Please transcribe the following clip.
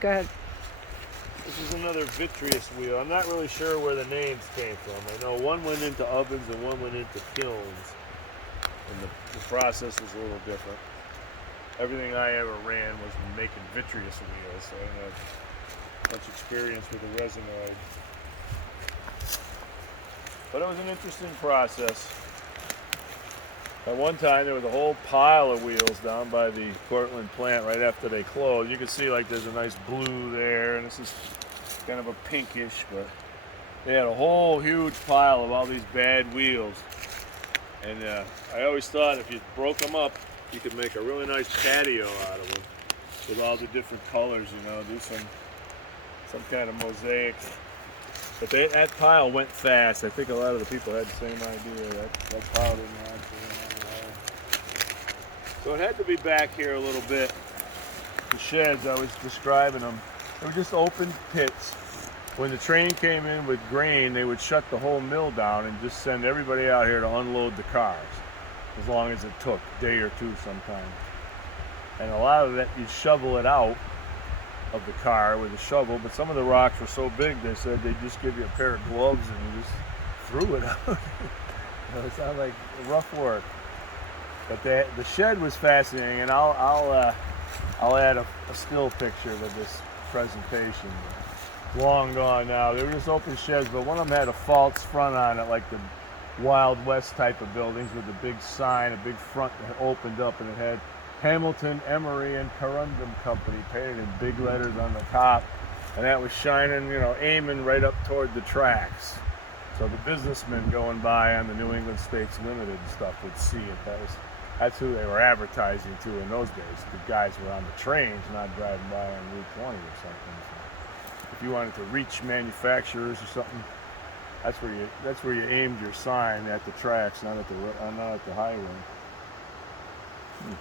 Go ahead. This is another vitreous wheel. I'm not really sure where the names came from. I know one went into ovens and one went into kilns, and the process was a little different. Everything I ever ran was making vitreous wheels, so I don't have much experience with the resinoid. But it was an interesting process. At one time, there was a whole pile of wheels down by the Cortland plant right after they closed. You can see like there's a nice blue there, and this is kind of a pinkish, but they had a whole huge pile of all these bad wheels. And I always thought if you broke them up, you could make a really nice patio out of them with all the different colors, you know, do some kind of mosaic. But that pile went fast. I think a lot of the people had the same idea. That pile didn't last very long. So it had to be back here a little bit. The sheds, I was describing them, they were just open pits. When the train came in with grain, they would shut the whole mill down and just send everybody out here to unload the cars, as long as it took, a day or two sometimes. And a lot of that, you'd shovel it out of the car with a shovel, but some of the rocks were so big, they said they'd just give you a pair of gloves and you just threw it out. You know, it sounded like rough work. But the shed was fascinating, and I'll add a still picture of this presentation. Long gone now. They were just open sheds, but one of them had a false front on it, like the Wild West type of buildings with a big sign, a big front that opened up, and it had Hamilton, Emery, and Corundum Company painted in big letters on the top, and that was shining, you know, aiming right up toward the tracks. So the businessmen going by on the New England States Limited and stuff would see it. That's who they were advertising to in those days. The guys were on the trains, not driving by on Route 20 or something. So if you wanted to reach manufacturers or something, that's where you aimed your sign, at the tracks, not at the highway.